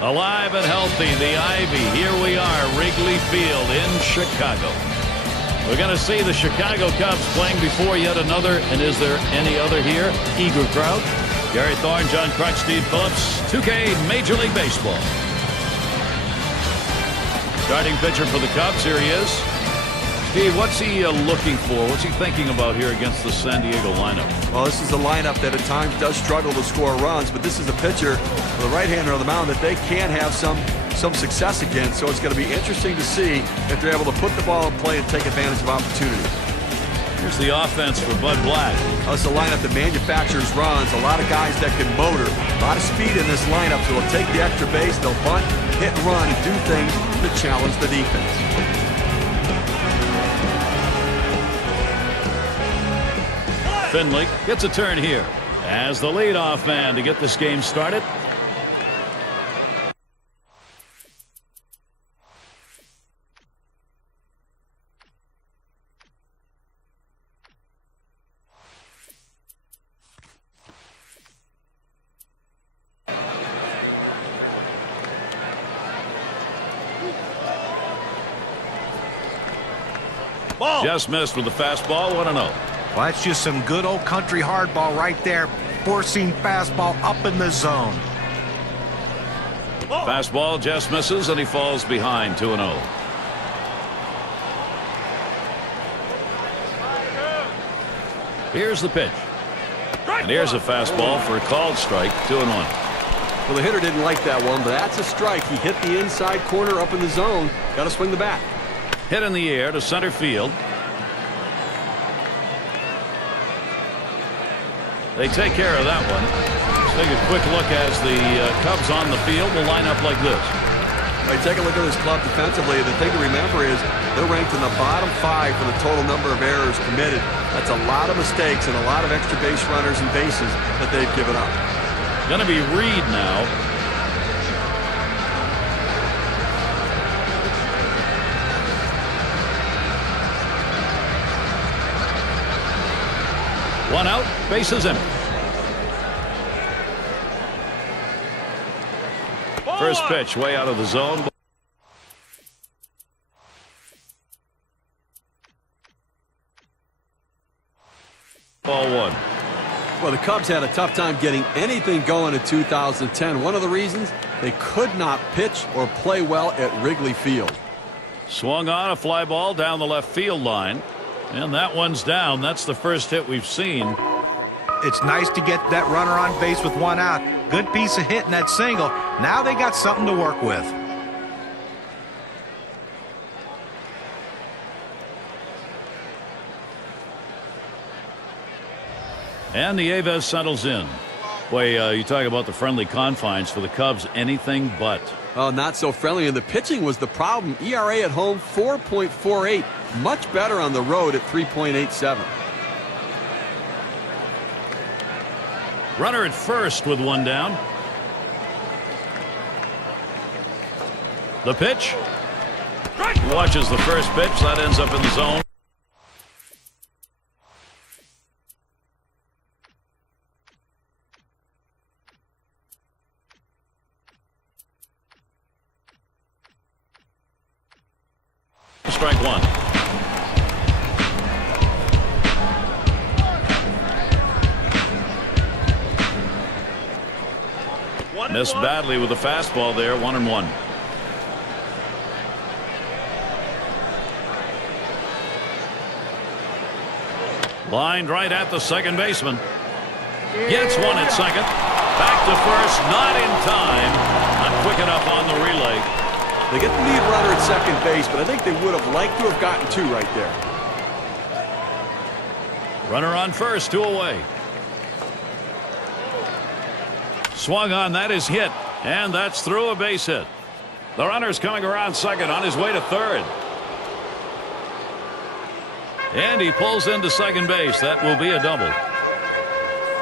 Alive and healthy, the Ivy. Here we are, Wrigley Field in Chicago. We're going to see the Chicago Cubs playing before yet another, and is there any other here? Eager crowd. Gary Thorne, John Kruk, Steve Phillips, 2K Major League Baseball. Starting pitcher for the Cubs, here he is. Steve, what's he looking for? What's he thinking about here against the San Diego lineup? Well, this is a lineup that at times does struggle to score runs, but this is a pitcher with a right-hander on the mound that they can have some success against. So it's going to be interesting to see if they're able to put the ball in play and take advantage of opportunities. Here's the offense for Bud Black. Well, it's a lineup that manufactures runs. A lot of guys that can motor. A lot of speed in this lineup. So they'll take the extra base, they'll bunt, hit and run, and do things to challenge the defense. Finley gets a turn here as the leadoff man to get this game started. Ball. Just missed with the fastball. 1-0. Well, that's just some good old country hardball right there. Forcing fastball up in the zone. Fastball just misses, and he falls behind 2-0. Here's the pitch. And here's a fastball for a called strike. 2-1. Well, the hitter didn't like that one, but that's a strike. He hit the inside corner up in the zone. Got to swing the bat. Hit in the air to center field. They take care of that one. Let's take a quick look as the Cubs on the field will line up like this. Right, take a look at this club defensively. The thing to remember is they're ranked in the bottom 5 for the total number of errors committed. That's a lot of mistakes and a lot of extra base runners and bases that they've given up. Going to be Reed now. One out, bases empty. First pitch way out of the zone. Ball 1. Well, the Cubs had a tough time getting anything going in 2010. One of the reasons they could not pitch or play well at Wrigley Field. Swung on a fly ball down the left field line. And that one's down. That's the first hit we've seen. It's nice to get that runner on base with one out. Good piece of hitting that single. Now they got something to work with. And the Nieves settles in. Boy, you talk about the friendly confines for the Cubs. Anything but. Oh, not so friendly. And the pitching was the problem. ERA at home, 4.48. Much better on the road at 3.87. Runner at first with one down. The pitch. He watches the first pitch. That ends up in the zone. Strike 1. Missed badly with the fastball there. 1-1. Lined right at the second baseman. Gets one at second. Back to first. Not in time. Not quick enough on the relay. They get the lead runner at second base, but I think they would have liked to have gotten 2 right there. Runner on first, 2 away. Swung on, that is hit, and that's through a base hit. The runner's coming around second on his way to third. And he pulls into second base. That will be a double.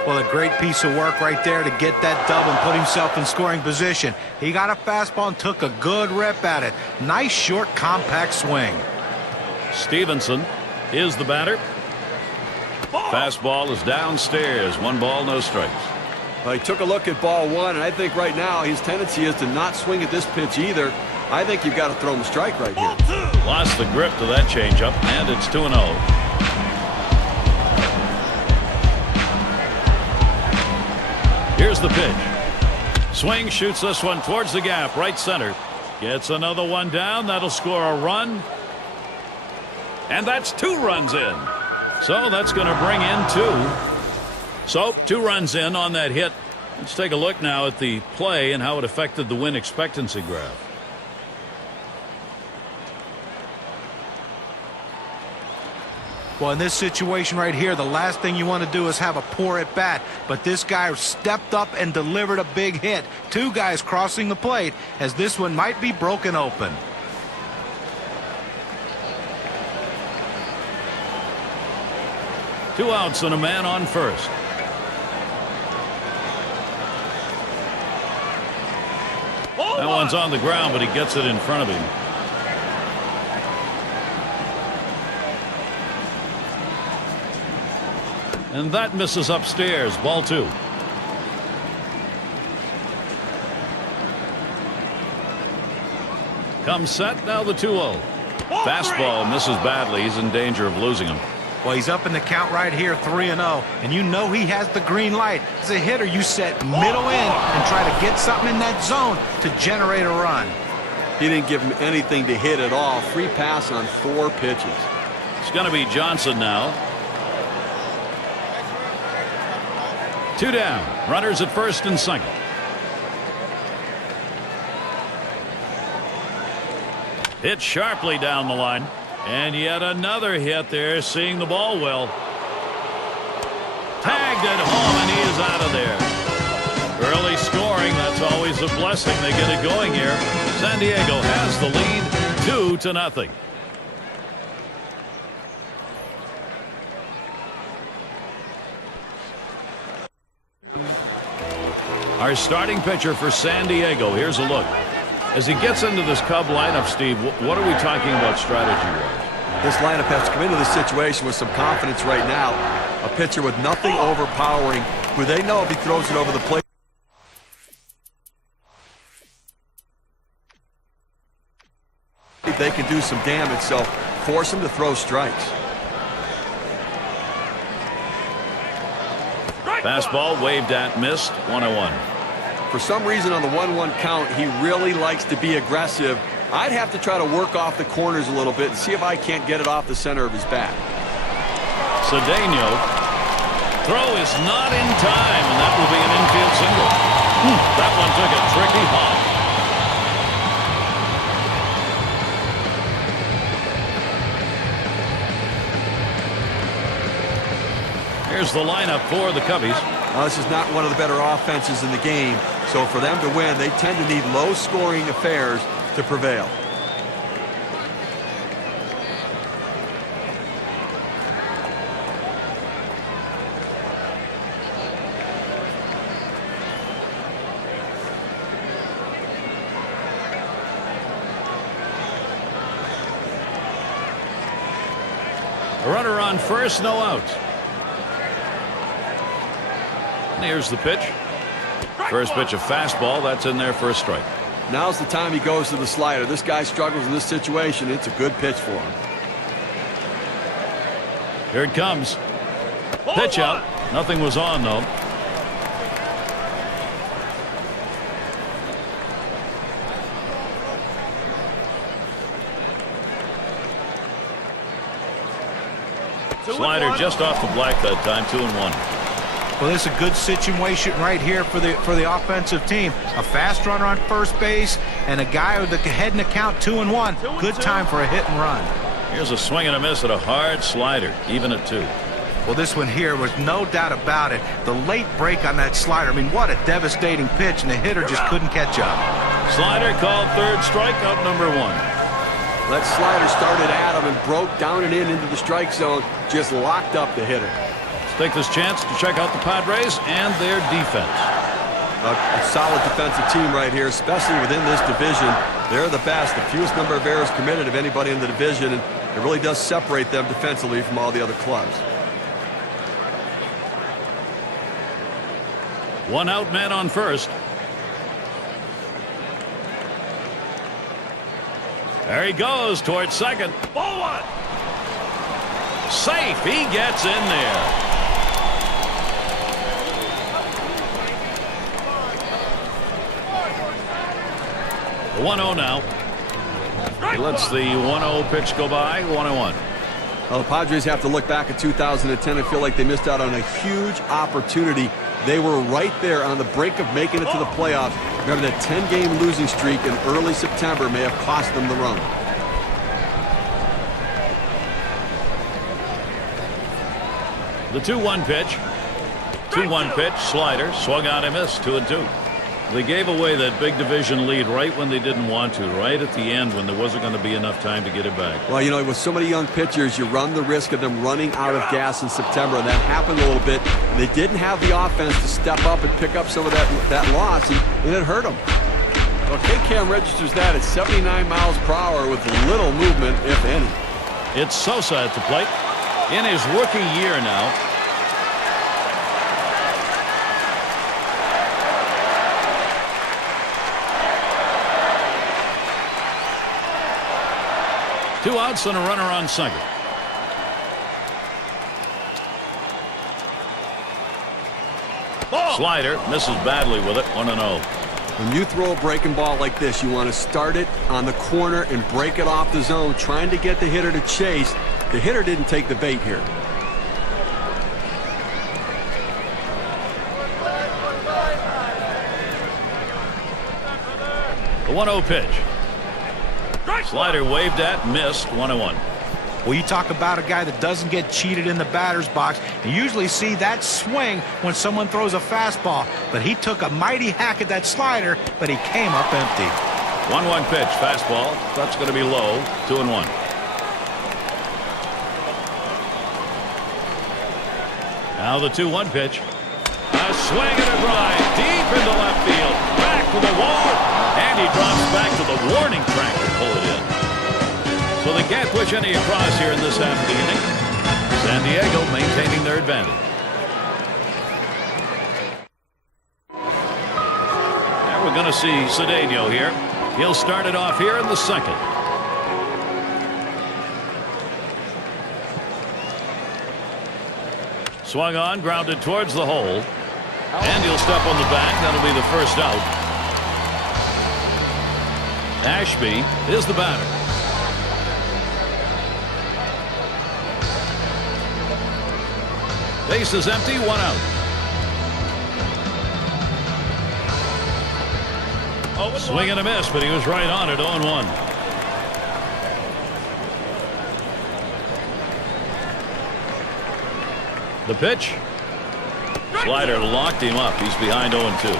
Well, a great piece of work right there to get that double and put himself in scoring position. He got a fastball and took a good rip at it. Nice, short, compact swing. Stevenson is the batter. Fastball is downstairs. 1 ball, no strikes. He took a look at ball one, and I think right now his tendency is to not swing at this pitch either. I think you've got to throw him a strike right here. Lost the grip to that changeup, and it's 2-0. Here's the pitch. Swing, shoots this one towards the gap, right center. Gets another one down. That'll score a run. And that's 2 runs in. So that's going to bring in 2. So 2 runs in on that hit. Let's take a look now at the play and how it affected the win expectancy graph. Well, in this situation right here, the last thing you want to do is have a poor at bat. But this guy stepped up and delivered a big hit. 2 guys crossing the plate as this one might be broken open. Two outs and a man on first. That one's on the ground, but he gets it in front of him. And that misses upstairs. Ball 2. Comes set. Now the 2-0. Fastball misses badly. He's in danger of losing him. Well, he's up in the count right here, 3-0, and you know he has the green light. As a hitter, you set middle in and try to get something in that zone to generate a run. He didn't give him anything to hit at all. Free pass on 4 pitches. It's going to be Johnson now. 2 down. Runners at first and second. Hit sharply down the line. And yet another hit there, seeing the ball well. Tagged at home, and he is out of there. Early scoring, that's always a blessing. They get it going here. San Diego has the lead 2-0. Our starting pitcher for San Diego. Here's a look. As he gets into this Cub lineup, Steve, what are we talking about strategy-wise? This lineup has to come into this situation with some confidence right now. A pitcher with nothing overpowering, who they know if he throws it over the plate, they can do some damage, so force him to throw strikes. Fastball waved at, missed, 1-1. For some reason on the 1-1 count, he really likes to be aggressive. I'd have to try to work off the corners a little bit and see if I can't get it off the center of his bat. Cedeno. Throw is not in time, and that will be an infield single. That one took a tricky hop. Here's the lineup for the Cubbies. This is not one of the better offenses in the game, so for them to win, they tend to need low-scoring affairs to prevail. A runner on first, no outs. Here's the pitch. First pitch, a fastball. That's in there for a strike. Now's the time he goes to the slider. This guy struggles in this situation. It's a good pitch for him. Here it comes. Pitch out. Nothing was on, though. Slider just off the black that time, 2-1. Well, this is a good situation right here for the offensive team. A fast runner on first base and a guy with the head in the count, 2-1. Good time for a hit and run. Here's a swing and a miss at a hard slider, even at 2. Well, this one here was no doubt about it. The late break on that slider. I mean, what a devastating pitch, and the hitter just couldn't catch up. Slider called third, strikeout number 1. That slider started at him and broke down and into the strike zone, just locked up the hitter. Take this chance to check out the Padres and their defense. A solid defensive team right here, especially within this division. They're the best, the fewest number of errors committed of anybody in the division, and it really does separate them defensively from all the other clubs. One out, man on first. There he goes towards second. Ball one. Safe. He gets in there. The 1-0 now. He lets the 1-0 pitch go by. 1-1. Well, the Padres have to look back at 2010 and feel like they missed out on a huge opportunity. They were right there on the brink of making it to the playoffs. Remember that 10-game losing streak in early September may have cost them the run. The 2-1 pitch. 2-1 pitch. Slider. Swung on and missed. 2-2. They gave away that big division lead right when they didn't want to, right at the end when there wasn't going to be enough time to get it back. Well, you know, with so many young pitchers, you run the risk of them running out of gas in September, and that happened a little bit. And they didn't have the offense to step up and pick up some of that loss, and it hurt them. Well, K-Cam registers that at 79 miles per hour with little movement, if any. It's Sosa at the plate in his rookie year now. Two outs and a runner on second. Ball. Slider misses badly with it. 1-0. When you throw a breaking ball like this, you want to start it on the corner and break it off the zone, trying to get the hitter to chase. The hitter didn't take the bait here. The 1-0 pitch. Slider waved at, missed. 1-1. Well, you talk about a guy that doesn't get cheated in the batter's box. You usually see that swing when someone throws a fastball, but he took a mighty hack at that slider, but he came up empty. 1-1 pitch, fastball. That's going to be low. 2-1. Now the 2-1 pitch. A swing and a drive deep into left field. Back to the wall. And he drops back to the warning track to pull it in. So they can't push any across here in this half of the inning. San Diego maintaining their advantage. And we're going to see Cedeno here. He'll start it off here in the second. Swung on, grounded towards the hole. And he'll step on the back. That'll be the first out. Ashby is the batter. Base is empty, 1 out. Swing and a miss, but he was right on it. 0-1. The pitch. Slider locked him up. He's behind 0-2.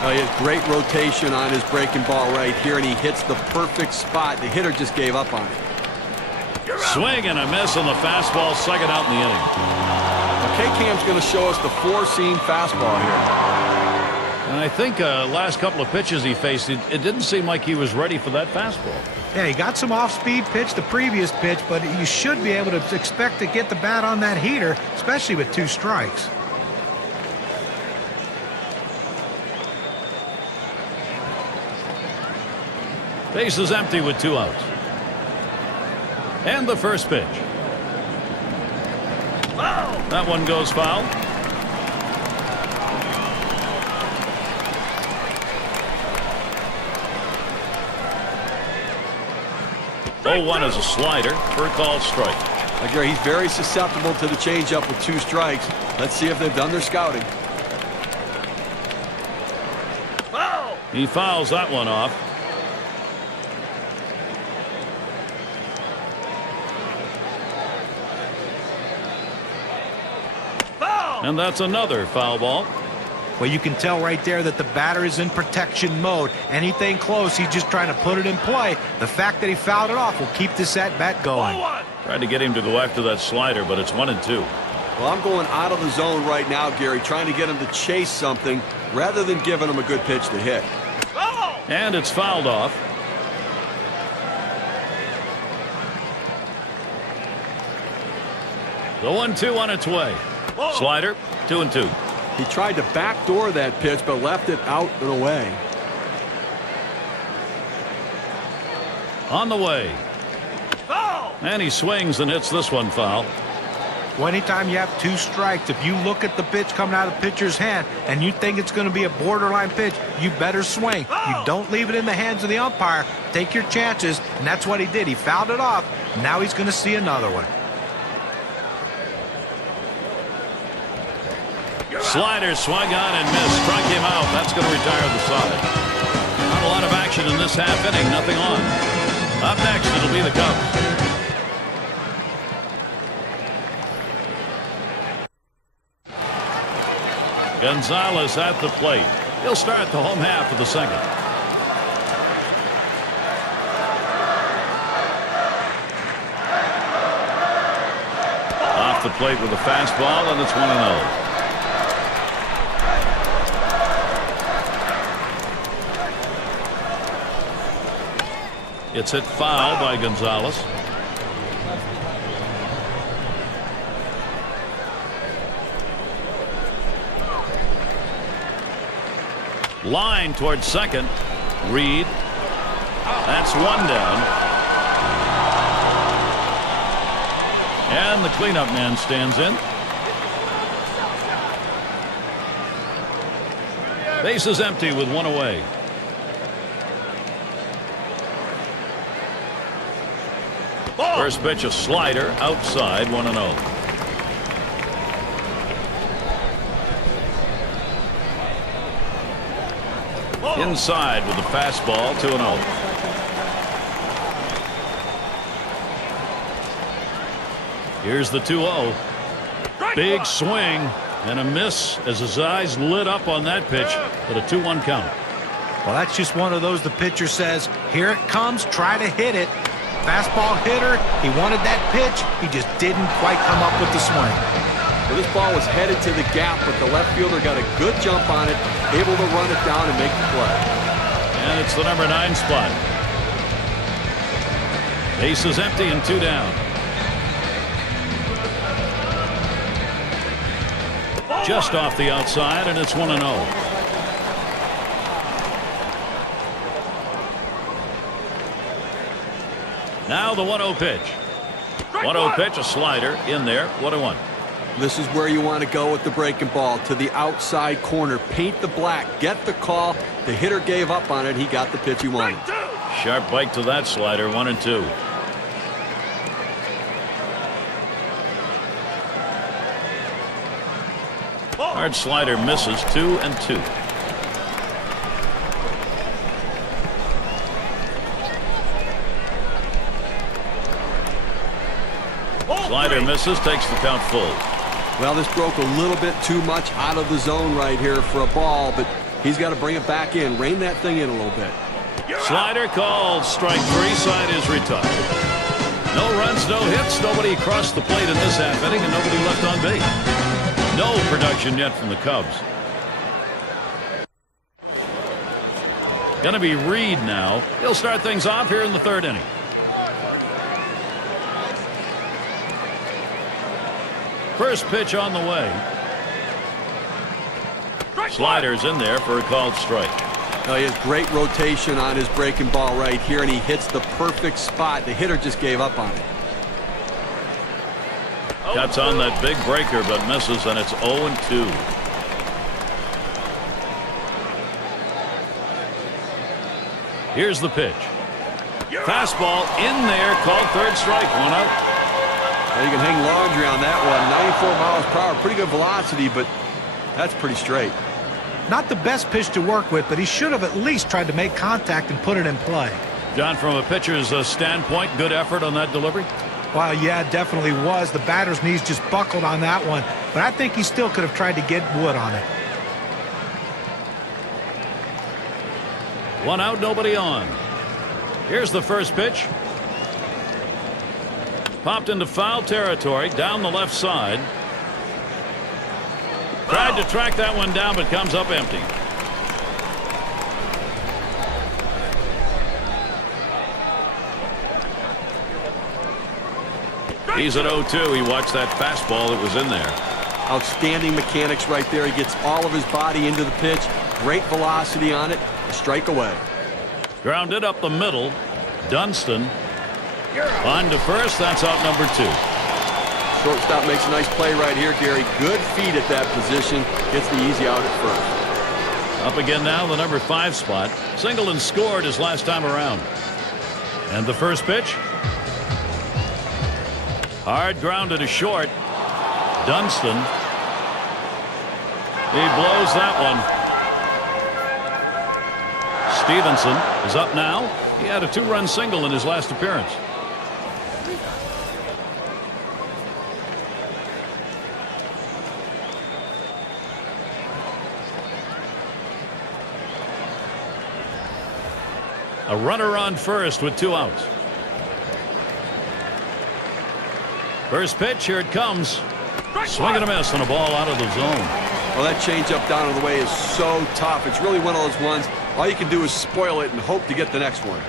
He had great rotation on his breaking ball right here, and he hits the perfect spot. The hitter just gave up on it. Swing and a miss on the fastball, second out in the inning. Now, K-Cam's going to show us the four-seam fastball here. And I think last couple of pitches he faced, it didn't seem like he was ready for that fastball. Yeah, he got some off-speed pitch the previous pitch, but you should be able to expect to get the bat on that heater, especially with 2 strikes. Base is empty with 2 outs. And the first pitch. That one goes foul. Oh, 1 is a slider for a called strike. Gary, he's very susceptible to the changeup with 2 strikes. Let's see if they've done their scouting. He fouls that one off. And that's another foul ball. Well, you can tell right there that the batter is in protection mode. Anything close, he's just trying to put it in play. The fact that he fouled it off will keep this at-bat going. Tried to get him to go after that slider, but it's 1-2. Well, I'm going out of the zone right now, Gary, trying to get him to chase something rather than giving him a good pitch to hit. And it's fouled off. The 1-2 on its way. Slider, 2-2. He tried to backdoor that pitch, but left it out and away. On the way. And he swings and hits this one foul. Well, anytime you have 2 strikes, if you look at the pitch coming out of the pitcher's hand and you think it's going to be a borderline pitch, you better swing. You don't leave it in the hands of the umpire. Take your chances, and that's what he did. He fouled it off. Now he's going to see another one. Slider swung on and missed. Struck him out. That's going to retire the side. Not a lot of action in this half inning. Nothing on. Up next, it'll be the Cubs. Gonzalez at the plate. He'll start the home half of the second. Off the plate with a fastball, and it's 1-0. It's hit foul by Gonzalez. Line towards second. Reed. That's 1 down. And the cleanup man stands in. Base is empty with 1 away. First pitch, a slider outside, 1-0. Inside with the fastball, 2-0. Here's the 2-0. Big swing and a miss as his eyes lit up on that pitch at a 2-1 count. Well, that's just one of those the pitcher says, here it comes, try to hit it. Fastball hitter, he wanted that pitch, he just didn't quite come up with the swing. Well, this ball was headed to the gap, but the left fielder got a good jump on it, able to run it down and make the play. And it's the number 9 spot. Base is empty and 2 down. Just off the outside, and it's 1-0. Now the 1-0 pitch. 1-0 pitch, a slider in there, 1-1. This is where you want to go with the breaking ball, to the outside corner. Paint the black, get the call. The hitter gave up on it. He got the pitch he wanted. Sharp bite to that slider, 1-2. Hard slider misses, 2-2. Slider misses, takes the count full. Well, this broke a little bit too much out of the zone right here for a ball, but he's got to bring it back in, rein that thing in a little bit. Slider called, strike 3, side is retired. No runs, no hits, nobody crossed the plate in this half inning, and nobody left on base. No production yet from the Cubs. Going to be Reed now. He'll start things off here in the 3rd inning. First pitch on the way. Sliders in there for a called strike. Now he has great rotation on his breaking ball right here, and he hits the perfect spot. The hitter just gave up on it. Cuts on that big breaker but misses, and it's 0-2. Here's the pitch. Fastball in there, called 3rd strike, 1 out. Well, you can hang laundry on that one. 94 miles per hour, pretty good velocity, but that's pretty straight. Not the best pitch to work with, but he should have at least tried to make contact and put it in play. John, from a pitcher's standpoint, good effort on that delivery? Well, yeah, it definitely was. The batter's knees just buckled on that one, but I think he still could have tried to get wood on it. 1 out, nobody on. Here's the first pitch. Popped into foul territory down the left side. Tried to track that one down, but comes up empty. He's at 0-2. He watched that fastball that was in there. Outstanding mechanics right there. He gets all of his body into the pitch. Great velocity on it. A strike away. Grounded up the middle. Dunston on to first. That's out number 2. Shortstop makes a nice play right here, Gary. Good feet at that position. Gets the easy out at first. Up again now, the number 5 spot. Singleton scored his last time around. And the first pitch. Hard grounded to short. Dunston. He blows that one. Stevenson is up now. He had a 2-run single in his last appearance. A runner on first with 2 outs. First pitch, here it comes. Swing and a miss on a ball out of the zone. Well, that changeup down in the way is so tough. It's really one of those ones, all you can do is spoil it and hope to get the next one.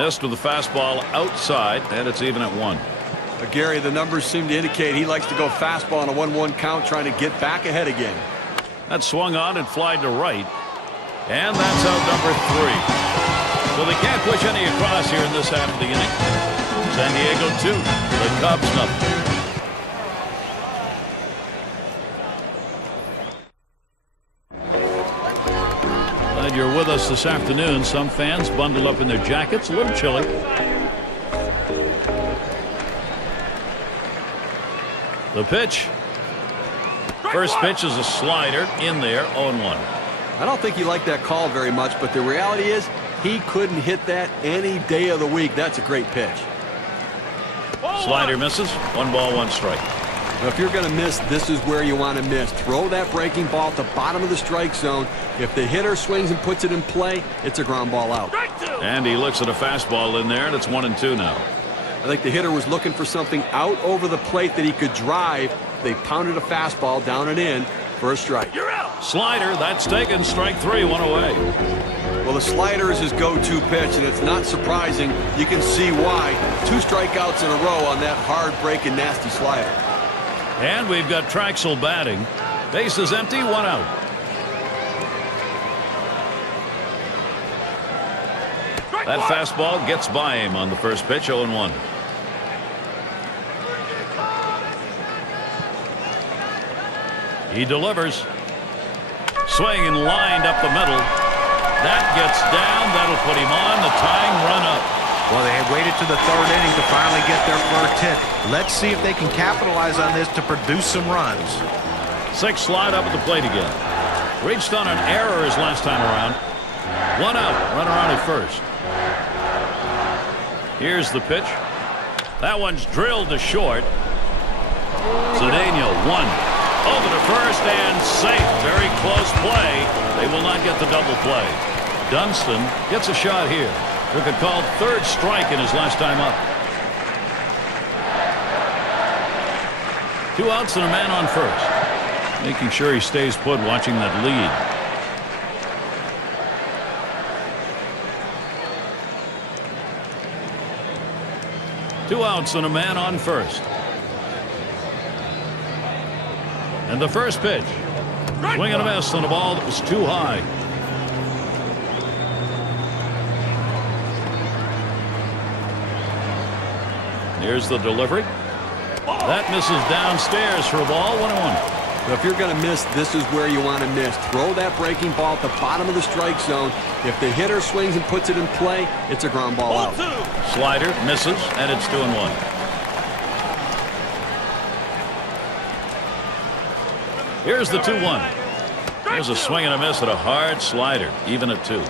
Missed with the fastball outside, and it's even at 1. Gary, the numbers seem to indicate he likes to go fastball on a 1-1 count, trying to get back ahead again. That swung on and flied to right. And that's out number 3. So they can't push any across here in this half of the inning. San Diego 2, the Cubs nothing. Glad you're with us this afternoon. Some fans bundled up in their jackets, a little chilly. The pitch. First pitch is a slider in there, 0-1. I don't think he liked that call very much, but the reality is he couldn't hit that any day of the week. That's a great pitch. Slider misses. 1 ball, 1 strike. Now, if you're going to miss, this is where you want to miss. Throw that breaking ball at the bottom of the strike zone. If the hitter swings and puts it in play, it's a ground ball out. And he looks at a fastball in there, and it's 1-2 now. I think the hitter was looking for something out over the plate that he could drive. They pounded a fastball down and in for a strike. You're out. Slider, that's taken. Strike 3, 1 away. Well, the slider is his go-to pitch, and it's not surprising. You can see why. 2 strikeouts in a row on that hard-breaking, nasty slider. And we've got Traxel batting. Base is empty, 1 out. That fastball gets by him on the first pitch, 0-1. He delivers. Swing and lined up the middle. That gets down. That'll put him on the tying run up. Well, they had waited to the 3rd inning to finally get their first hit. Let's see if they can capitalize on this to produce some runs. 6 slide up at the plate again. Reached on an error his last time around. 1 out. Runner on at first. Here's the pitch. That one's drilled to short. Cedeno 1. Over to first and safe. Very close play. They will not get the double play. Dunston gets a shot here. Took a called 3rd strike in his last time up. 2 outs and a man on first. Making sure he stays put, watching that lead. Two outs and a man on first. And the first pitch. Swing and a miss on a ball that was too high. Here's the delivery. That misses downstairs for a ball, 1-1. So if you're going to miss, this is where you want to miss. Throw that breaking ball at the bottom of the strike zone. If the hitter swings and puts it in play, it's a ground ball out. Slider misses, and it's 2-1. Here's the 2-1. There's a swing and a miss at a hard slider, even at 2.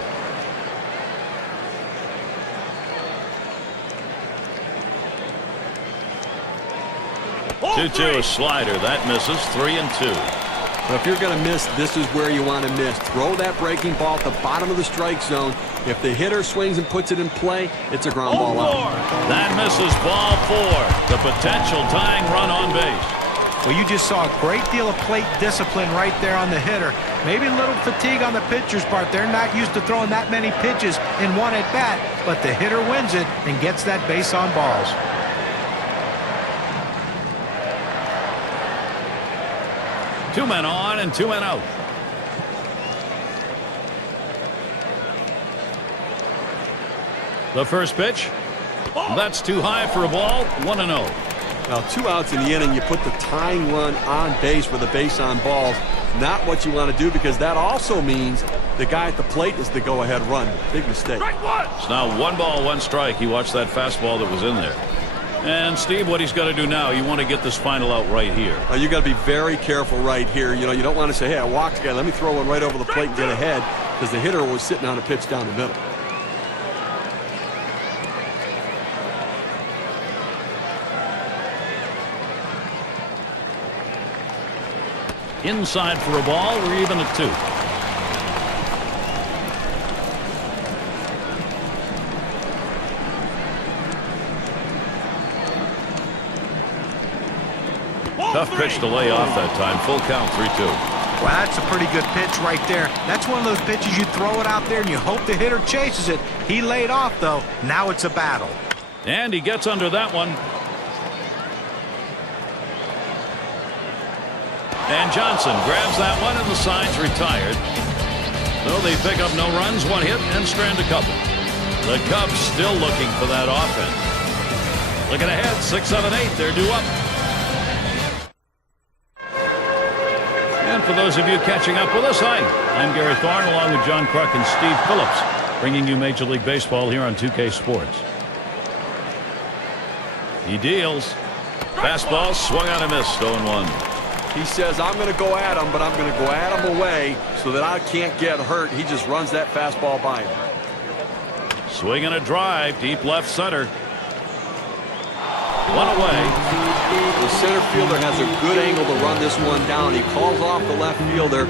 Two, a slider. That misses. 3-2. So if you're going to miss, this is where you want to miss. Throw that breaking ball at the bottom of the strike zone. If the hitter swings and puts it in play, it's a ground ball out. That misses, ball 4. The potential tying run on base. Well, you just saw a great deal of plate discipline right there on the hitter. Maybe a little fatigue on the pitcher's part. They're not used to throwing that many pitches in one at bat, but the hitter wins it and gets that base on balls. 2 men on and 2 men out. The first pitch. That's too high for a ball. 1-0. Now 2 outs in the inning, you put the tying run on base with a base on balls. Not what you want to do, because that also means the guy at the plate is the go-ahead run. Big mistake. It's now 1 ball, 1 strike. You watch that fastball that was in there. And Steve, what he's got to do now, you want to get this final out right here. You got to be very careful right here. You know, you don't want to say, hey, I walked the guy, let me throw one right over the plate and get ahead, because the hitter was sitting on a pitch down the middle. Inside for a ball. We're even at 2. Tough pitch to lay off that time. Full count, 3-2. Well, that's a pretty good pitch right there. That's one of those pitches you throw it out there and you hope the hitter chases it. He laid off, though. Now it's a battle. And he gets under that one. And Johnson grabs that one, and the side's retired. So they pick up no runs, 1 hit, and strand a couple. The Cubs still looking for that offense. Looking ahead, 6, 7, 8. They're due up. And for those of you catching up with us, hi. I'm Gary Thorne, along with John Kruk and Steve Phillips, bringing you Major League Baseball here on 2K Sports. He deals. Fastball swung on and missed, 0-1. He says, I'm going to go at him, but I'm going to go at him away so that I can't get hurt. He just runs that fastball by him. Swing and a drive, deep left center. 1 away. The center fielder has a good angle to run this one down. He calls off the left fielder.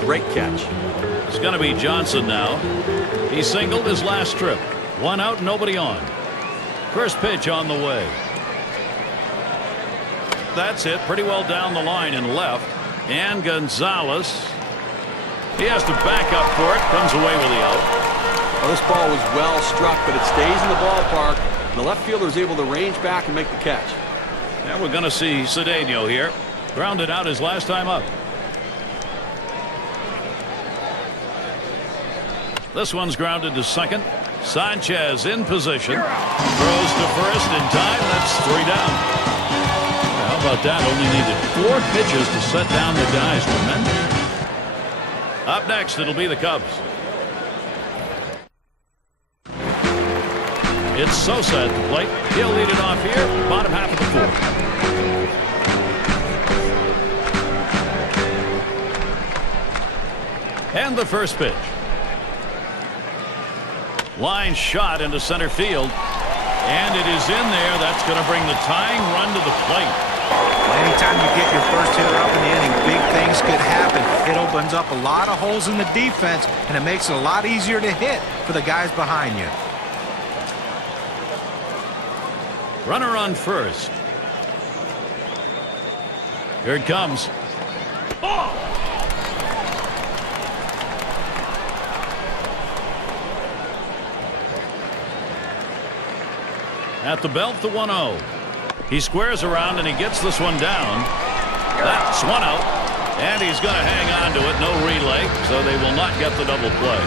Great catch. It's going to be Johnson now. He singled his last trip. 1 out, nobody on. First pitch on the way. That's it, pretty well down the line and left. And Gonzalez, he has to back up for it. Comes away with the out. Well, this ball was well struck, but it stays in the ballpark. And the left fielder is able to range back and make the catch. And we're going to see Cedeno here. Grounded out his last time up. This one's grounded to second. Sanchez in position. Throws to first in time. That's 3 down. How about that? Only needed 4 pitches to set down the guys. Tremendous. Up next, it'll be the Cubs. It's Sosa at the plate. He'll lead it off here, bottom half of the 4th. And the first pitch. Line shot into center field. And it is in there. That's going to bring the tying run to the plate. Anytime you get your first hitter up in the inning, big things could happen. It opens up a lot of holes in the defense, and it makes it a lot easier to hit for the guys behind you. Runner on first. Here it comes. At the belt, the 1-0. He squares around and he gets this one down. That's 1 out. And he's going to hang on to it. No relay, so they will not get the double play.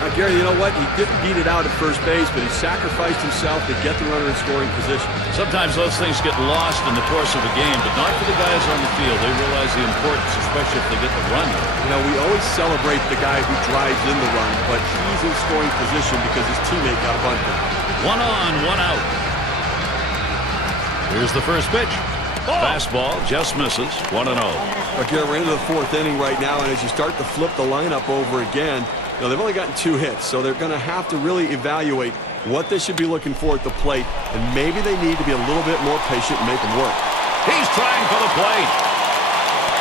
Now, Gary, you know what? He didn't beat it out at first base, but he sacrificed himself to get the runner in scoring position. Sometimes those things get lost in the course of a game, but not for the guys on the field. They realize the importance, especially if they get the run. You know, we always celebrate the guy who drives in the run, but he's in scoring position because his teammate got a bunt. 1 on, 1 out. Here's the first pitch. Fastball just misses. 1-0. Okay, we're into the 4th inning right now, and as you start to flip the lineup over again, you know, they've only gotten 2 hits, so they're going to have to really evaluate what they should be looking for at the plate, and maybe they need to be a little bit more patient and make them work. He's trying for the plate.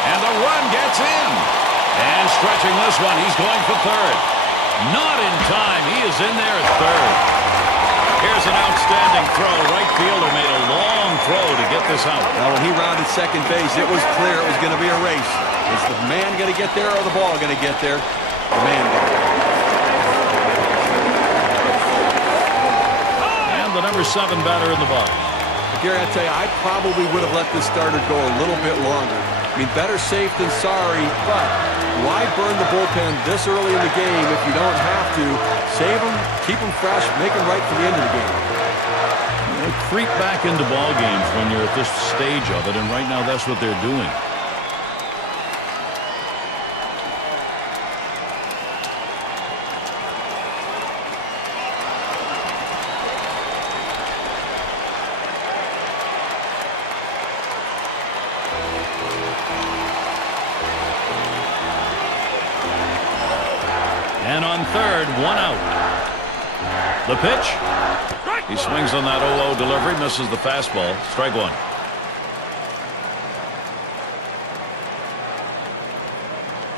And the run gets in. And stretching this one, he's going for third. Not in time. He is in there at third. Here's an outstanding throw. Right fielder made a long throw to get this out. Now, when he rounded second base, it was clear it was going to be a race. Is the man going to get there or the ball going to get there? The man got it. And the number 7 batter in the box. Gary, I tell you, I probably would have let this starter go a little bit longer. I mean, better safe than sorry, but why burn the bullpen this early in the game if you don't have to? Save them, keep them fresh, make them right for the end of the game. They creep back into ball games when you're at this stage of it, and right now that's what they're doing. And on third, one out. The pitch. He swings on that 0-0 delivery, misses the fastball. Strike one.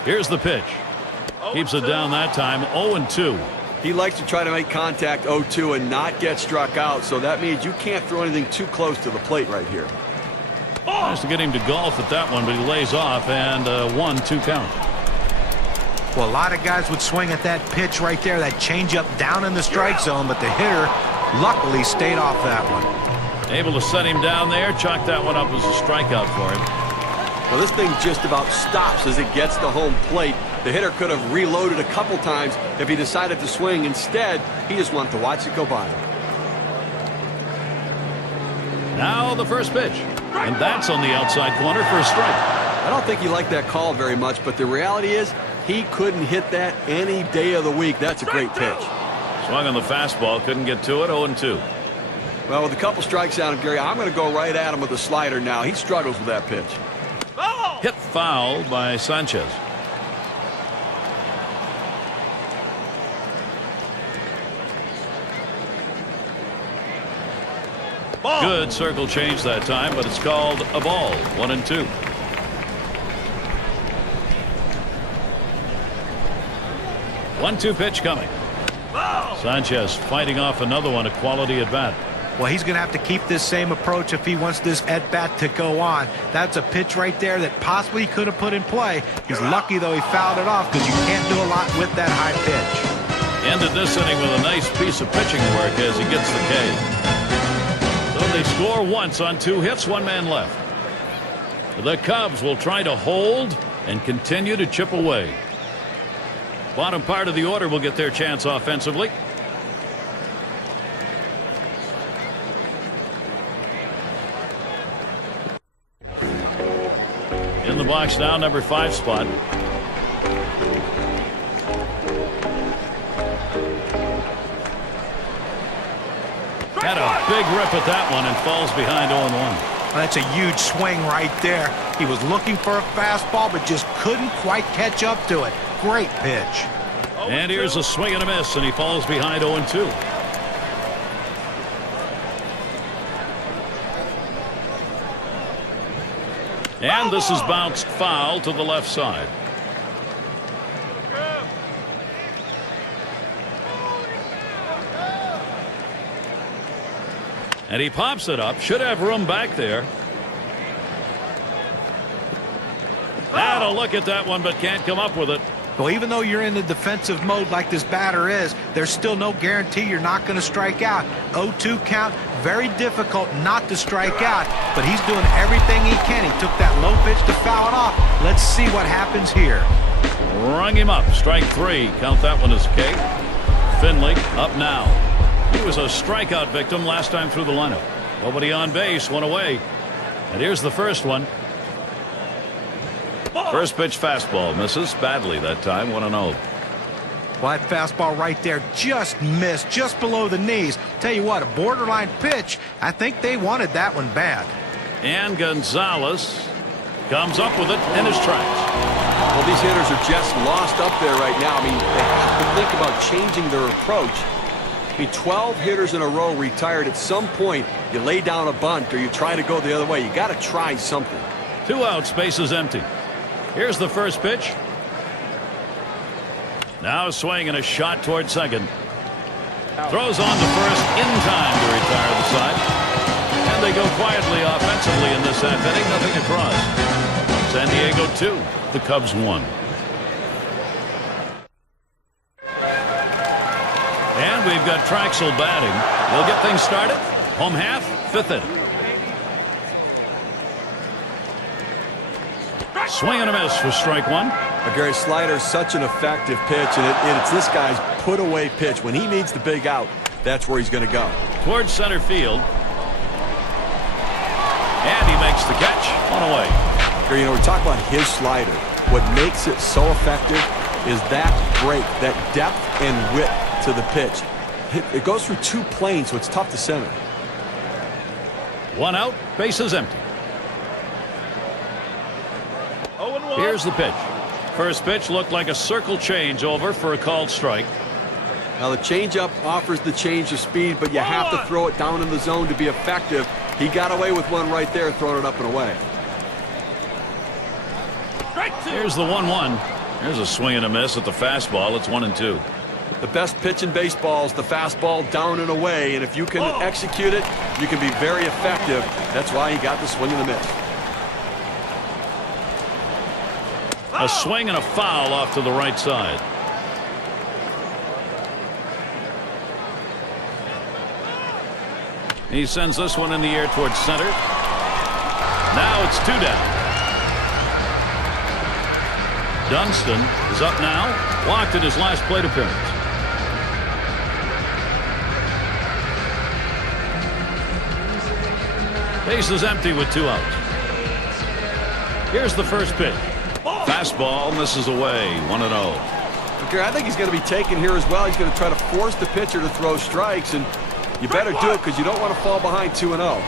Here's the pitch. Keeps it down that time. 0-2. He likes to try to make contact 0-2 and not get struck out, so that means you can't throw anything too close to the plate right here. Tries to get him to golf at that one, but he lays off, and 1-2 count. Well, a lot of guys would swing at that pitch right there, that changeup down in the strike zone, but the hitter luckily stayed off that one. Able to set him down there, chalk that one up as a strikeout for him. Well, this thing just about stops as it gets to home plate. The hitter could have reloaded a couple times if he decided to swing. Instead, he just wanted to watch it go by. Now the first pitch, and that's on the outside corner for a strike. I don't think he liked that call very much, but the reality is he couldn't hit that any day of the week. That's a great pitch. Swung on the fastball, couldn't get to it. 0-2. Well, with a couple strikes on him, Gary, I'm going to go right at him with a slider now. He struggles with that pitch. Hit foul by Sanchez. Ball. Good circle change that time, but it's called a ball. 1-2. One-two pitch coming. Sanchez fighting off another one, a quality at bat. Well, he's going to have to keep this same approach if he wants this at bat to go on. That's a pitch right there that possibly he could have put in play. He's lucky, though, he fouled it off because you can't do a lot with that high pitch. Ended this inning with a nice piece of pitching work as he gets the K. So they score once on 2 hits, 1 man left. The Cubs will try to hold and continue to chip away. Bottom part of the order will get their chance offensively. In the box now, number 5 spot. Had a big rip at that one and falls behind 0-1. That's a huge swing right there. He was looking for a fastball, but just couldn't quite catch up to it. Great pitch. And here's a swing and a miss, and he falls behind 0-2. And this is bounced foul to the left side. And he pops it up. Should have room back there. Had a look at that one, but can't come up with it. Well, even though you're in the defensive mode like this batter is, there's still no guarantee you're not going to strike out. 0-2 count, very difficult not to strike out, but he's doing everything he can. He took that low pitch to foul it off. Let's see what happens here. Rung him up. Strike 3. Count that one as K. Finley up now. He was a strikeout victim last time through the lineup. Nobody on base, one away. And here's the first one. First pitch fastball misses badly that time. 1-0. Well, that fastball right there just missed, just below the knees. Tell you what, a borderline pitch. I think they wanted that one bad. And Gonzalez comes up with it in his tracks. Well, these hitters are just lost up there right now. I mean, they have to think about changing their approach. I mean, 12 hitters in a row retired. At some point, you lay down a bunt or you try to go the other way. You got to try something. 2 out, space is empty. Here's the first pitch. Now a swing and a shot toward second. Throws on to first in time to retire the side. And they go quietly offensively in this half inning. Nothing across. San Diego 2. The Cubs 1. And we've got Traxel batting. We'll get things started. Home half, 5th inning. Swing and a miss for strike one. Gary, slider is such an effective pitch, and it's this guy's put-away pitch. When he needs the big out, that's where he's going to go. Towards center field. And he makes the catch. On away. Gary, we talk about his slider. What makes it so effective is that break, that depth and width to the pitch. It goes through two planes, so it's tough to center. One out, bases empty. 0-1. Here's the pitch. First pitch looked like a circle changeover for a called strike. Now the changeup offers the change of speed, but you have to throw it down in the zone to be effective. He got away with one right there, throwing it up and away. Here's the 1-1. There's a swing and a miss at the fastball. It's 1-2. The best pitch in baseball is the fastball down and away, and if you can execute it, you can be very effective. That's why he got the swing and the miss. A swing and a foul off to the right side. He sends this one in the air towards center. Now it's 2 down. Dunston is up now. Walked in his last plate appearance. Base is empty with 2 outs. Here's the first pitch. Fastball misses away. 1-0. Okay, I think he's going to be taken here as well. He's going to try to force the pitcher to throw strikes, and you better do it because you don't want to fall behind 2-0.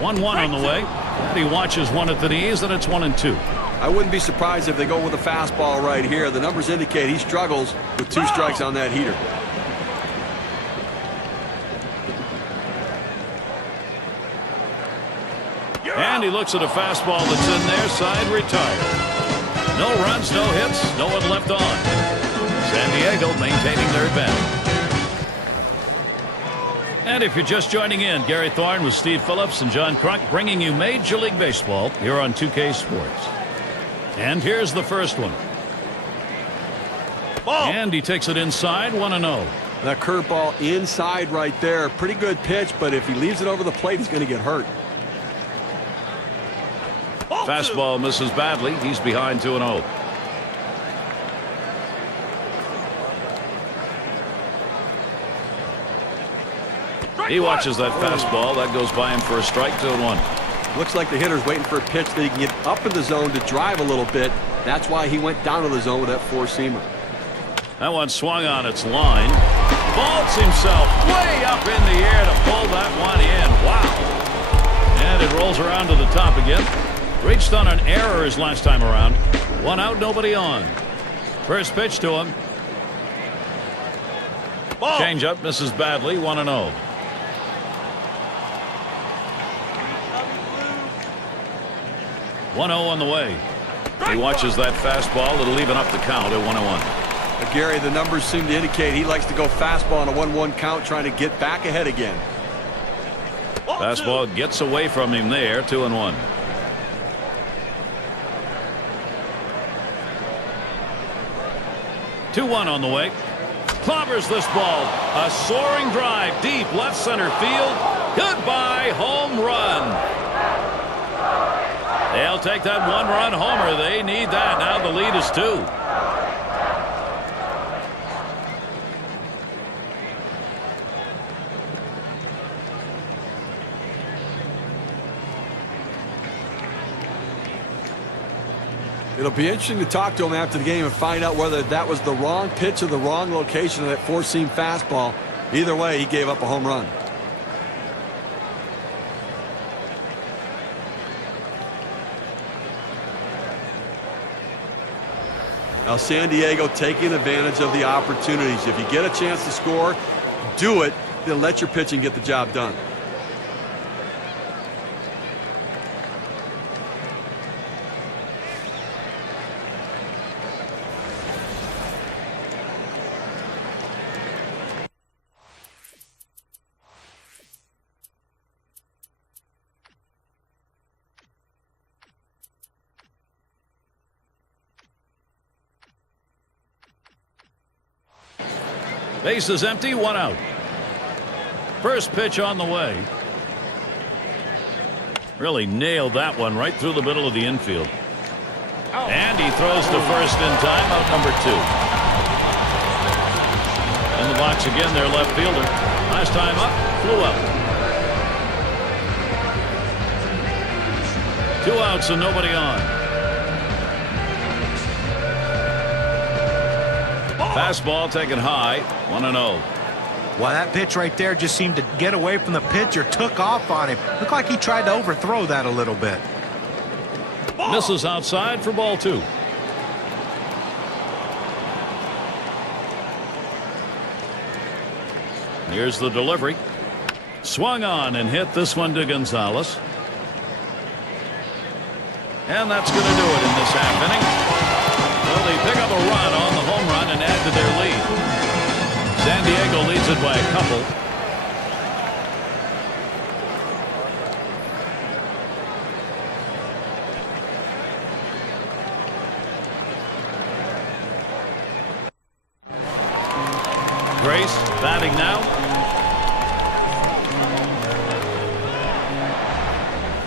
One on the way. And he watches one at the knees, and it's 1-2. I wouldn't be surprised if they go with a fastball right here. The numbers indicate he struggles with 2 strikes on that heater. And he looks at a fastball that's in there, side retired. No runs, no hits, no one left on. San Diego maintaining their advantage. And if you're just joining in, Gary Thorne with Steve Phillips and John Crunk bringing you Major League Baseball here on 2K Sports. And here's the first one. And he takes it inside, 1-0. That curveball inside right there. Pretty good pitch, but if he leaves it over the plate, he's going to get hurt. Fastball misses badly. He's behind 2-0. He watches that fastball. That goes by him for a strike. 2-1. Looks like the hitter's waiting for a pitch that he can get up in the zone to drive a little bit. That's why he went down to the zone with that four-seamer. That one swung on its line. Vaults himself way up in the air to pull that one in. Wow. And it rolls around to the top again. Reached on an error his last time around. 1 out, nobody on. First pitch to him. Changeup misses badly. 1-0. On the way. He watches that fastball. It'll even up the count at 1-1. Gary, the numbers seem to indicate he likes to go fastball on a 1-1 count, trying to get back ahead again. Fastball gets away from him there. 2-1. On the way. Clobbers this ball. A soaring drive deep left center field. Goodbye home run. They'll take that 1-run homer. They need that. Now the lead is 2. It'll be interesting to talk to him after the game and find out whether that was the wrong pitch or the wrong location of that four-seam fastball. Either way, he gave up a home run. Now San Diego taking advantage of the opportunities. If you get a chance to score, do it. Then let your pitching get the job done. Base is empty. 1 out. First pitch on the way. Really nailed that one right through the middle of the infield. And he throws to first in time, out number 2. In the box again, their left fielder. Last time up, flew out. 2 outs and nobody on. Fastball taken high, 1-0. Well, that pitch right there just seemed to get away from the pitcher, took off on him. Looked like he tried to overthrow that a little bit. Misses outside for ball 2. Here's the delivery. Swung on and hit this one to Gonzalez. And that's going to do it in this half inning. Well, they pick up a run on the home run and add to their lead. San Diego leads it by a couple. Grace batting now.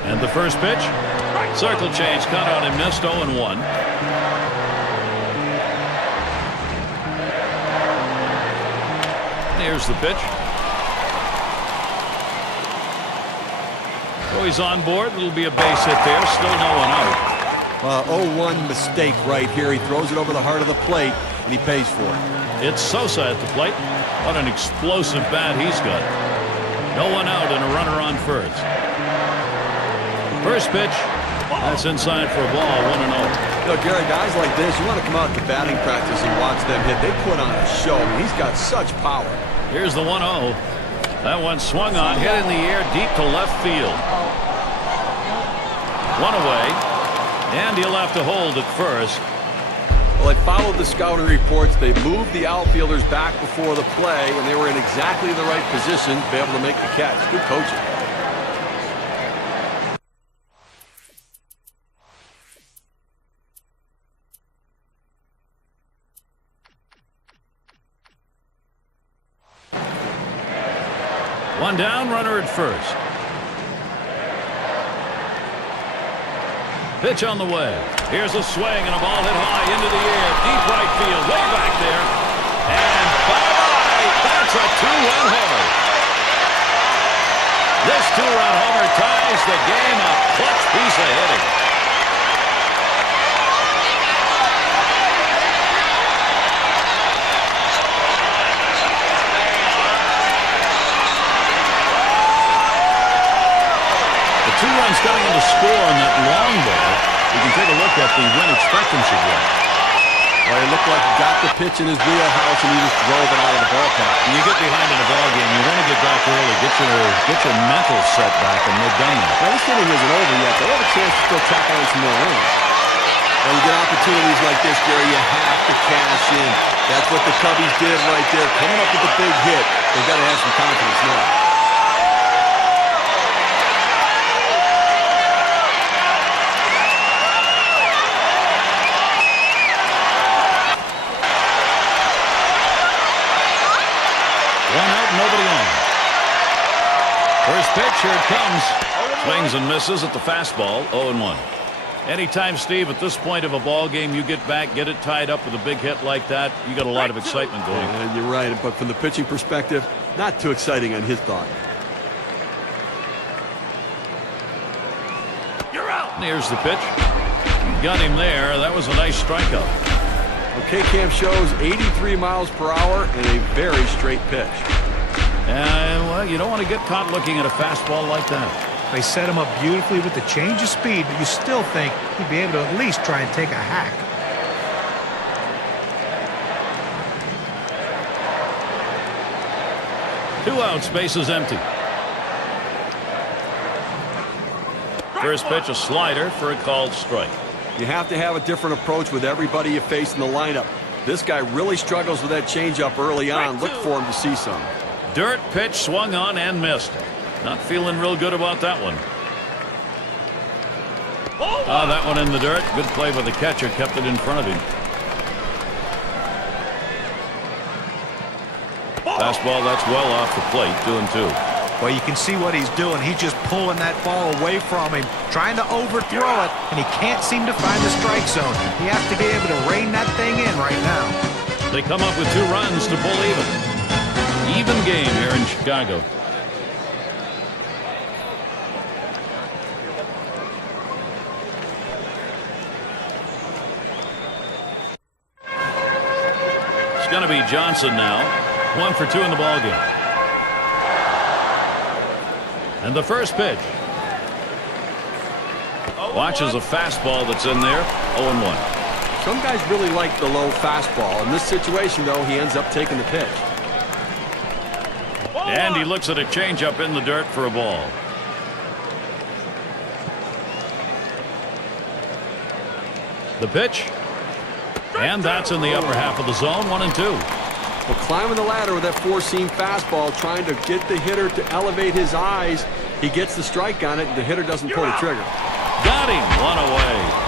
And the first pitch. Circle change cut on him, missed 0-1. Here's the pitch. So he's on board. It'll be a base hit there. Still no one out. 0-1 mistake right here. He throws it over the heart of the plate, and he pays for it. It's Sosa at the plate. What an explosive bat he's got. No one out and a runner on first. First pitch. That's inside for a ball, 1-0. You know, Gary, guys like this, you want to come out to batting practice and watch them hit. They put on a show. I mean, he's got such power. Here's the 1-0. That one swung on, hit in the air deep to left field. One away, and he'll have to hold at first. Well, they followed the scouting reports. They moved the outfielders back before the play, and they were in exactly the right position to be able to make the catch. Good coaching. One down, runner at first. Pitch on the way. Here's a swing and a ball hit high into the air. Deep right field, way back there. And bye-bye. That's a 2-run homer. This 2-run homer ties the game up. Clutch piece of hitting. The 2 runs coming in to score on that long ball. You can take a look at the win expectancy here. Well, it looked like he got the pitch in his wheelhouse and he just drove it out of the ballpark. When you get behind in a ball game, you want to get back early, get your mental set back, and they've done that. Well, this inning isn't over yet. They have a chance to still tack on some more runs. When you get opportunities like this, Gary, you have to cash in. That's what the Cubbies did right there. Coming up with a big hit. They've got to have some confidence now. Nobody on. First pitch, here it comes. Swings and misses at the fastball, 0-1. Anytime, Steve, at this point of a ball game, you get back, get it tied up with a big hit like that, you got a lot of excitement going. Yeah, you're right, but from the pitching perspective, not too exciting on his thought. You're out. And here's the pitch. Got him there. That was a nice strikeout. Okay, Cam shows 83 miles per hour and a very straight pitch. Well, you don't want to get caught looking at a fastball like that. They set him up beautifully with the change of speed, but you still think he'd be able to at least try and take a hack. Two outs, bases empty. First pitch, a slider for a called strike. You have to have a different approach with everybody you face in the lineup. This guy really struggles with that changeup early on. Look for him to see some. Dirt pitch swung on and missed. Not feeling real good about that one. That one in the dirt. Good play by the catcher. Kept it in front of him. Fastball, that's well off the plate. 2-2. Well, you can see what he's doing. He's just pulling that ball away from him, trying to overthrow it, and he can't seem to find the strike zone. He has to be able to rein that thing in right now. They come up with 2 runs to pull even. Even game here in Chicago. It's going to be Johnson now. 1 for 2 in the ballgame. And the first pitch. Watches a fastball that's in there. 0-1. Some guys really like the low fastball. In this situation, though, he ends up taking the pitch. And he looks at a changeup in the dirt for a ball. The pitch. And that's in the upper half of the zone. 1-2. Well, climbing the ladder with that 4-seam fastball, trying to get the hitter to elevate his eyes. He gets the strike on it, and the hitter doesn't pull the trigger. Got him. 1 away.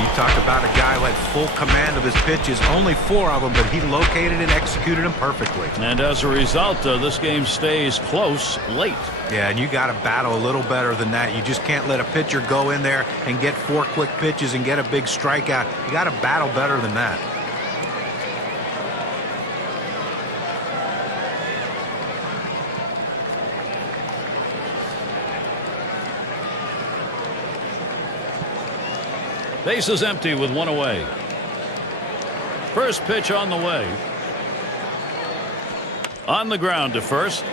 You talk about a guy who had full command of his pitches, only 4 of them, but he located and executed them perfectly. And as a result, this game stays close late. Yeah, and you got to battle a little better than that. You just can't let a pitcher go in there and get 4 quick pitches and get a big strikeout. You got to battle better than that. Base is empty with 1 away. First pitch on the way. On the ground to first.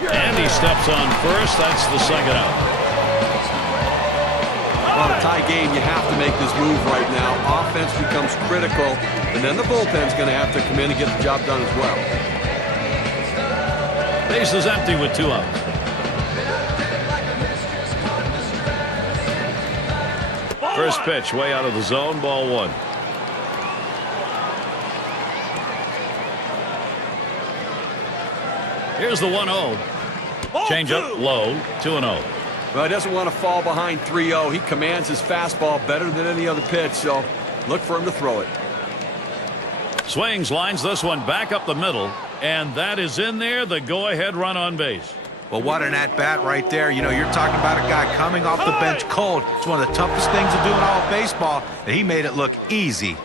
And he steps on first. That's the second out. Well, a tie game, you have to make this move right now. Offense becomes critical, and then the bullpen's going to have to come in and get the job done as well. Base is empty with 2 outs. First pitch way out of the zone, ball 1. Here's the 1-0. Change up low, 2-0. Well, he doesn't want to fall behind 3-0. He commands his fastball better than any other pitch, so look for him to throw it. Swings, lines this one back up the middle, and that is in there, the go-ahead run on base. Well, what an at-bat right there. You know, you're talking about a guy coming off the bench cold. It's one of the toughest things to do in all of baseball, and he made it look easy.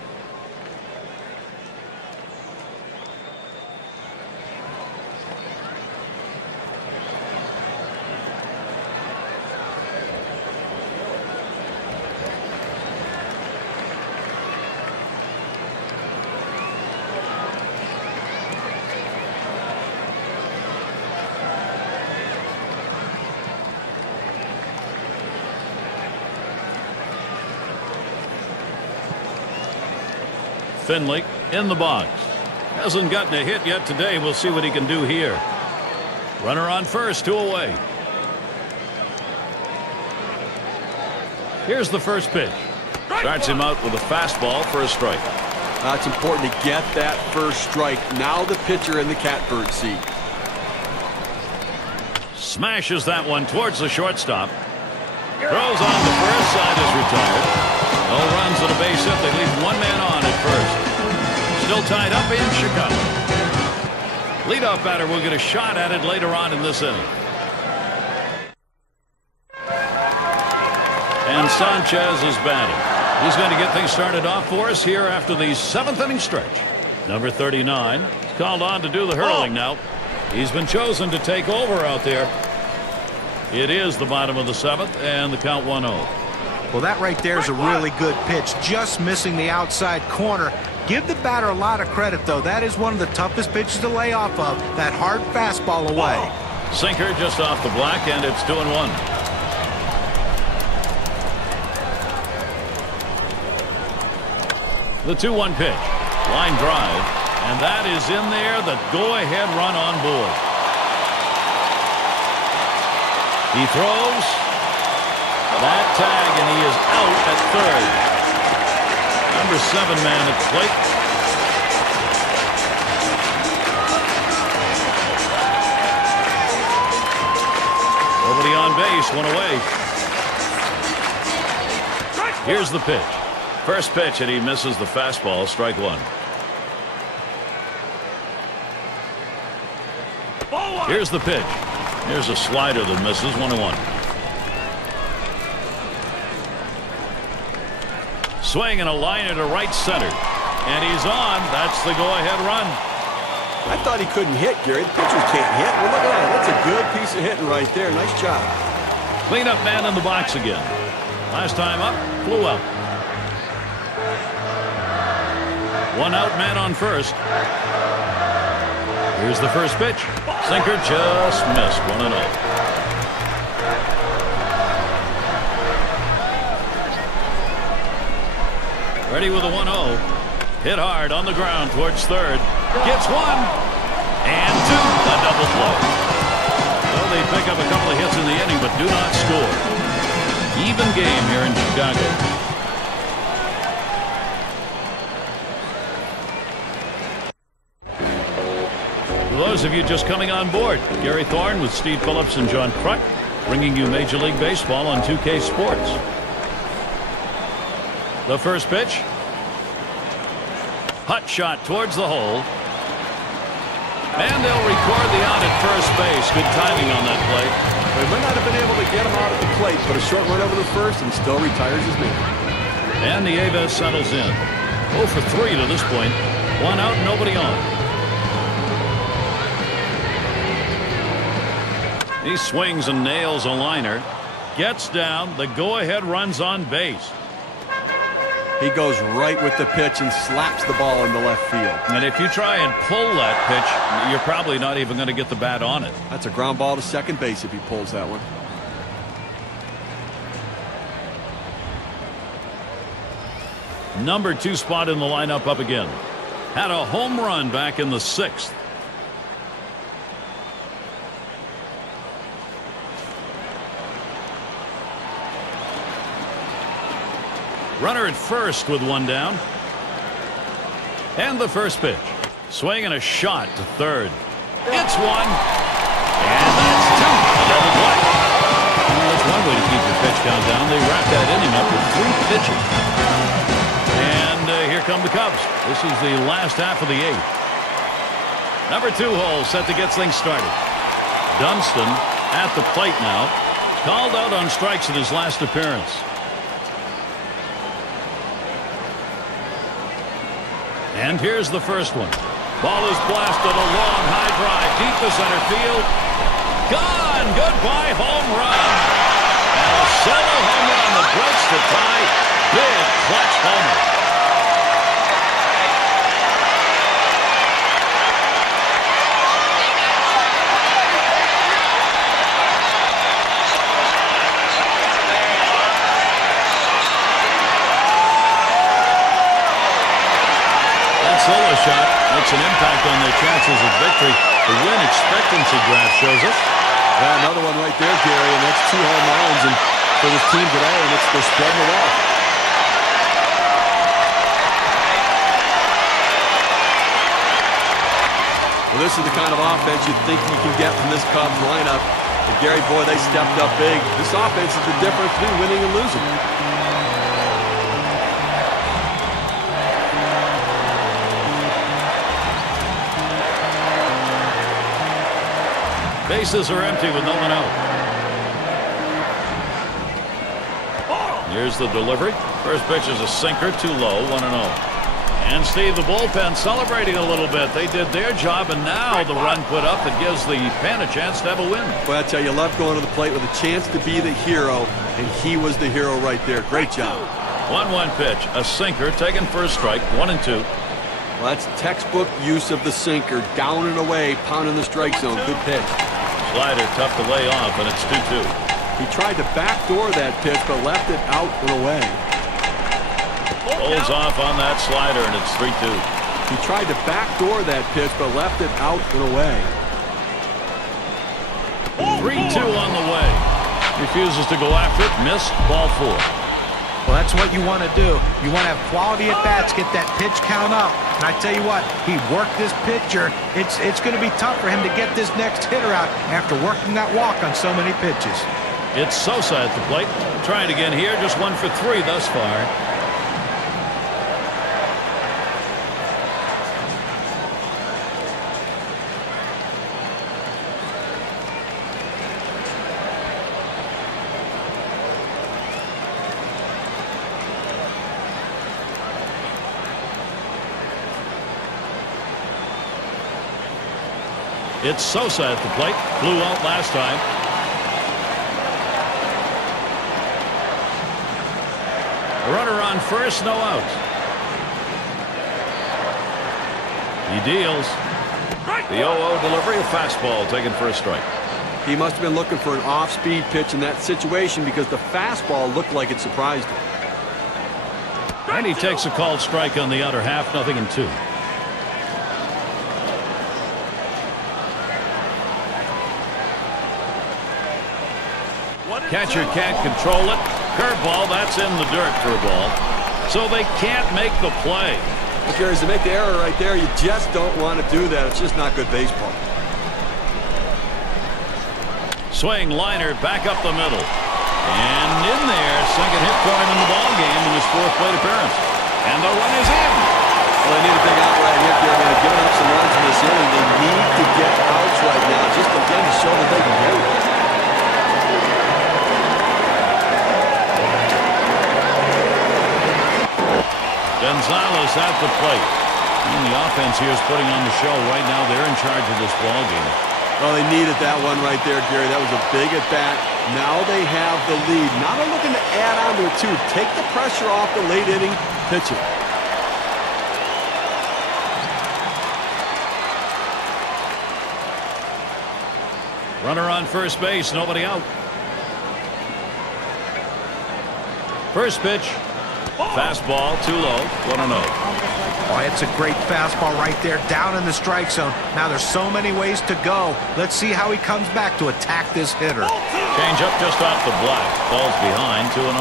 Finley in the box. Hasn't gotten a hit yet today. We'll see what he can do here. Runner on first, 2 away. Here's the first pitch. Starts him out with a fastball for a strike. It's important to get that first strike. Now the pitcher in the catbird seat. Smashes that one towards the shortstop. Throws on the first side, is retired. No runs and a base hit. They leave 1 man on at first. Still tied up in Chicago. Leadoff batter will get a shot at it later on in this inning. And Sanchez is batting. He's going to get things started off for us here after the 7th inning stretch. Number 39 is called on to do the hurling now. He's been chosen to take over out there. It is the bottom of the 7th, and the count 1-0. Well, that right there is a really good pitch, just missing the outside corner. Give the batter a lot of credit, though. That is one of the toughest pitches to lay off of, that hard fastball away. Sinker just off the black, and it's 2-1. The 2-1 pitch. Line drive, and that is in there, the go-ahead run on board. He throws. That tag, and he is out at third. Number 7 man at the plate. Nobody on base, 1 away. Here's the pitch. First pitch, and he misses the fastball, strike 1. Here's the pitch. Here's a slider that misses. 1-1. Swing and a liner to right center. And he's on. That's the go-ahead run. I thought he couldn't hit, Gary. The pitchers can't hit. Well, look at that. That's a good piece of hitting right there. Nice job. Cleanup man in the box again. Last time up, flew out. One out man on first. Here's the first pitch. Sinker just missed. 1-0. Ready with a 1-0. Hit hard on the ground towards third. Gets one. And two. A double play. Well, they pick up a couple of hits in the inning, but do not score. Even game here in Chicago. For those of you just coming on board, Gary Thorne with Steve Phillips and John Kruk, bringing you Major League Baseball on 2K Sports. The first pitch. Hot shot towards the hole. And they'll record the out at first base. Good timing on that play. They might not have been able to get him out at the plate, but a short run over the first and still retires his man. And the Aves settles in. 0 for 3 to this point. One out, nobody on. He swings and nails a liner. Gets down. The go-ahead runs on base. He goes right with the pitch and slaps the ball into left field. And if you try and pull that pitch, you're probably not even going to get the bat on it. That's a ground ball to second base if he pulls that one. Number 2 spot in the lineup up again. Had a home run back in the 6th. Runner at first with one down. And the first pitch. Swing and a shot to third. It's one. And that's two. Double play. Well, that's one way to keep your pitch count down. They wrap that inning up with 3 pitches. And here come the Cubs. This is the last half of the 8th. Number 2 hole set to get things started. Dunston at the plate now. Called out on strikes in his last appearance. And here's the first one. Ball is blasted, a long high drive deep to center field. Gone. Goodbye home run. And a solo home run that breaks the tie. Big clutch homer. Solo shot makes an impact on their chances of victory. The win expectancy graph shows us. Yeah, another one right there, Gary, and that's 2 home runs and for this team today, and they're spreading it out. Well, this is the kind of offense you think you can get from this Cubs lineup. But Gary, boy, they stepped up big. This offense is the difference between winning and losing. Bases are empty with no one out. Here's the delivery. First pitch is a sinker, too low, 1-0. And Steve, the bullpen celebrating a little bit. They did their job, and now the run put up that gives the pen a chance to have a win. Well, I tell you, love going to the plate with a chance to be the hero, and he was the hero right there. Great job. 1-1 pitch, a sinker, taken for a strike, 1-2. Well, that's textbook use of the sinker, down and away, pounding the strike zone. Good pitch. Slider tough to lay off, and it's 2-2. He tried to backdoor that pitch, but left it out and away. Holds off on that slider, and it's 3-2. He tried to backdoor that pitch, but left it out and away. 3-2 on the way. Refuses to go after it. Missed. Ball 4. Well, that's what you want to do. You want to have quality at-bats, get that pitch count up. And I tell you what, he worked this pitcher. It's going to be tough for him to get this next hitter out after working that walk on so many pitches. It's Sosa at the plate. Trying again here. Just 1 for 3 thus far. It's Sosa at the plate. Blew out last time. A runner on first, no outs. He deals. The 0-0 delivery, a fastball taken for a strike. He must have been looking for an off-speed pitch in that situation because the fastball looked like it surprised him. And he takes a called strike on the outer half, 0-2. Catcher can't control it. Curveball, that's in the dirt for a ball. So they can't make the play. Well, Gary, to make the error right there, you just don't want to do that. It's just not good baseball. Swing, liner, back up the middle. And in there, second hit for him in the ball game in his fourth plate appearance. And the run is in. Well, they need a big outright hit here. They've given up some runs in this inning. They need to get outs right now, just again to show that they can do it. Gonzalez at the plate. And the offense here is putting on the show right now. They're in charge of this ball game. Well, they needed that one right there, Gary. That was a big at-bat. Now they have the lead. Now they're looking to add on to it, too. Take the pressure off the late-inning pitching. Runner on first base, nobody out. First pitch. Fastball, too low, 1-0. Oh, it's a great fastball right there, down in the strike zone. Now there's so many ways to go. Let's see how he comes back to attack this hitter. Change up just off the black. Falls behind, 2-0.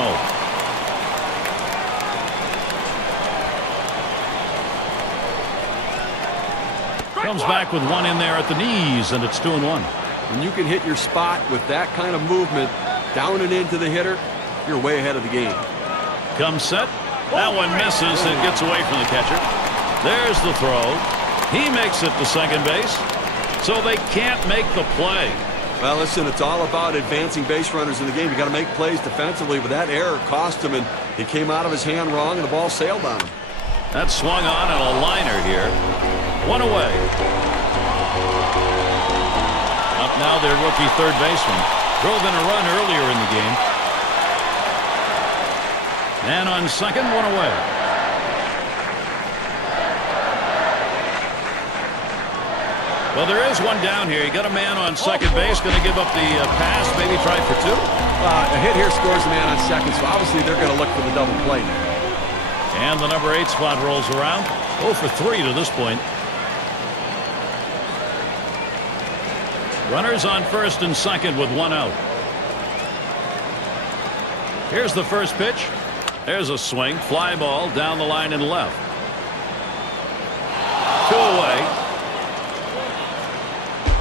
Comes back with one in there at the knees, and it's 2-1. When you can hit your spot with that kind of movement, down and into the hitter, you're way ahead of the game. Comes set. That one misses and gets away from the catcher. There's the throw. He makes it to second base. So they can't make the play. Well, listen, it's all about advancing base runners in the game. You got to make plays defensively, but that error cost him, and he came out of his hand wrong, and the ball sailed on him. That swung on and a liner here. One away. Up now their rookie third baseman. Drove in a run earlier in the game. And on second, one away. Well, there is one down here. You got a man on second base. Going to give up the pass, maybe try for two. A hit here scores the man on second, so obviously they're going to look for the double play. And the number 8 spot rolls around. 0 for 3 to this point. Runners on first and second with one out. Here's the first pitch. There's a swing. Fly ball down the line and left. 2 away.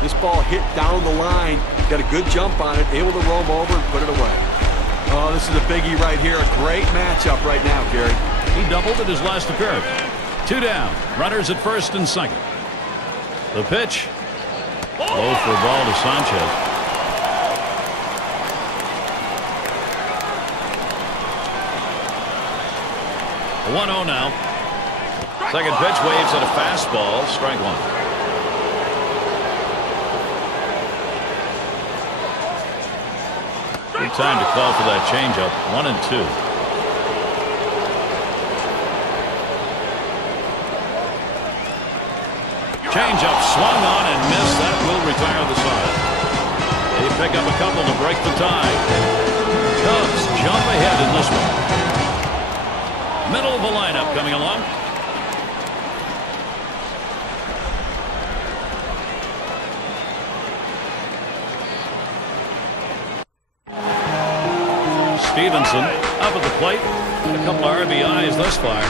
This ball hit down the line. Got a good jump on it. Able to roam over and put it away. Oh, this is a biggie right here. A great matchup right now, Gary. He doubled at his last appearance. 2 down. Runners at first and second. The pitch. Low for a ball to Sanchez. 1-0 now. Second pitch, waves at a fastball. Strike one. Good time to call for that changeup. 1-2. Changeup swung on and missed. That will retire the side. They pick up a couple to break the tie. Cubs jump ahead in this one. Middle of the lineup coming along. Stevenson up at the plate. A couple of RBIs thus far.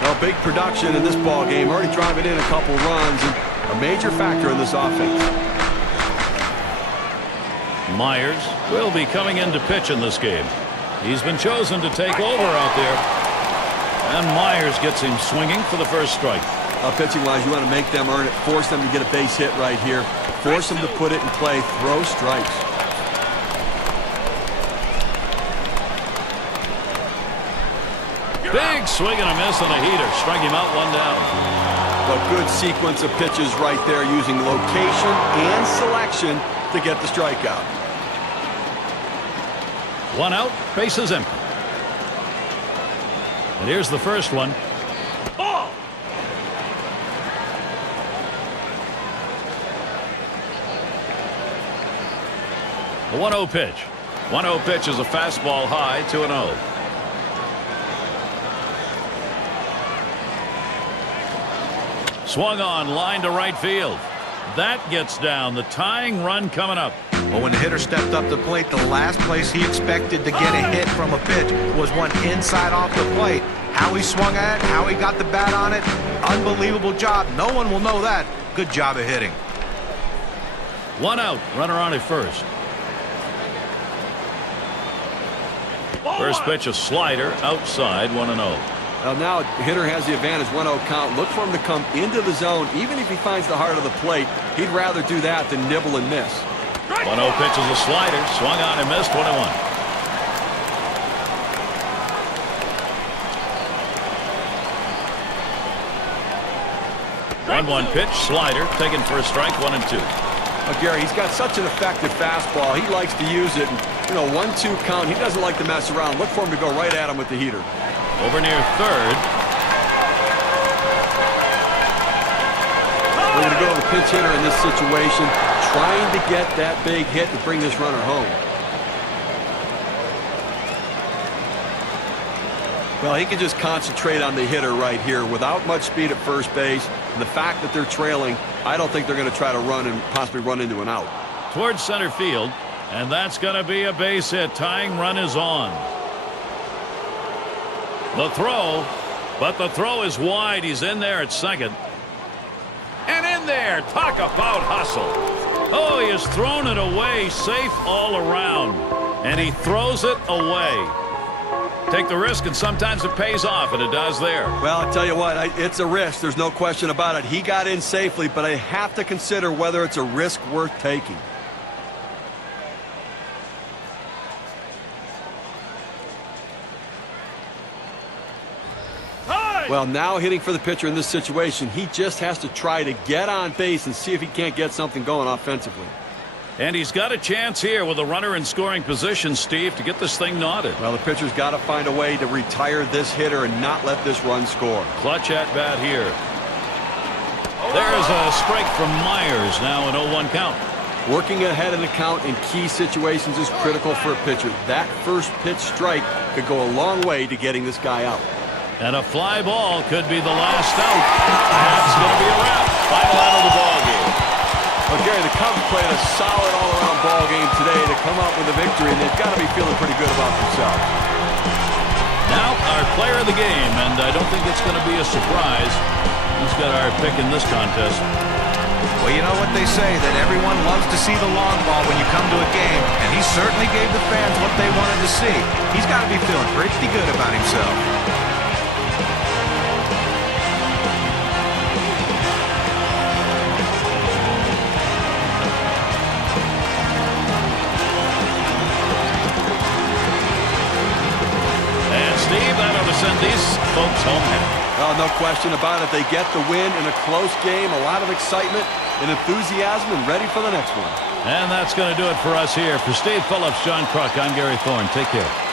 Well, big production in this ball game. Already driving in a couple runs and a major factor in this offense. Myers will be coming in to pitch in this game. He's been chosen to take over out there. And Myers gets him swinging for the first strike. Pitching-wise, you want to make them earn it. Force them to get a base hit right here. Force them to put it in play. Throw strikes. Big swing and a miss on a heater. Strike him out, 1 down. A good sequence of pitches right there, using location and selection to get the strikeout. 1 out, bases empty. And here's the first one. Oh! The 1-0 pitch. 1-0 pitch is a fastball high, 2-0. Swung on, line to right field. That gets down. The tying run coming up. Well, when the hitter stepped up the plate, the last place he expected to get a hit from a pitch was one inside off the plate. How he swung at it, how he got the bat on it, unbelievable job. No one will know that. Good job of hitting. 1 out, runner on at first. First pitch, a slider outside, 1-0. Now hitter has the advantage, 1-0 count. Look for him to come into the zone. Even if he finds the heart of the plate, he'd rather do that than nibble and miss. 1-0 pitch is a slider, swung on and missed, 1-1. One pitch, slider, taken for a strike, 1-2. Gary, he's got such an effective fastball. He likes to use it. And, 1-2 count. He doesn't like to mess around. Look for him to go right at him with the heater. Over near third. We're going to go to the pinch hitter in this situation, trying to get that big hit to bring this runner home. Well, he can just concentrate on the hitter right here without much speed at first base. And the fact that they're trailing, I don't think they're going to try to run and possibly run into an out. Towards center field, and that's going to be a base hit. Tying run is on. The throw, but the throw is wide. He's in there at second. And in there, talk about hustle. Oh, he has thrown it away, safe all around. And he throws it away. Take the risk, and sometimes it pays off, and it does there. Well, I tell you what, it's a risk. There's no question about it. He got in safely, but I have to consider whether it's a risk worth taking. Well, now hitting for the pitcher in this situation, he just has to try to get on base and see if he can't get something going offensively. And he's got a chance here with a runner in scoring position, Steve, to get this thing knotted. Well, the pitcher's got to find a way to retire this hitter and not let this run score. Clutch at bat here. There's a strike from Myers, now an 0-1 count. Working ahead in the count in key situations is critical for a pitcher. That first pitch strike could go a long way to getting this guy out. And a fly ball could be the last out. That's going to be a wrap. Final out of the ball game. Well, Gary, the Cubs played a solid all-around ball game today to come out with a victory, and they've got to be feeling pretty good about themselves. Now our player of the game, and I don't think it's going to be a surprise. He's got our pick in this contest. Well, you know what they say, that everyone loves to see the long ball when you come to a game, and he certainly gave the fans what they wanted to see. He's got to be feeling pretty good about himself. Steve, that ought to send these folks home happy. Oh, no question about it. They get the win in a close game, a lot of excitement and enthusiasm, and ready for the next one. And that's going to do it for us here. For Steve Phillips, John Kruk, I'm Gary Thorne. Take care.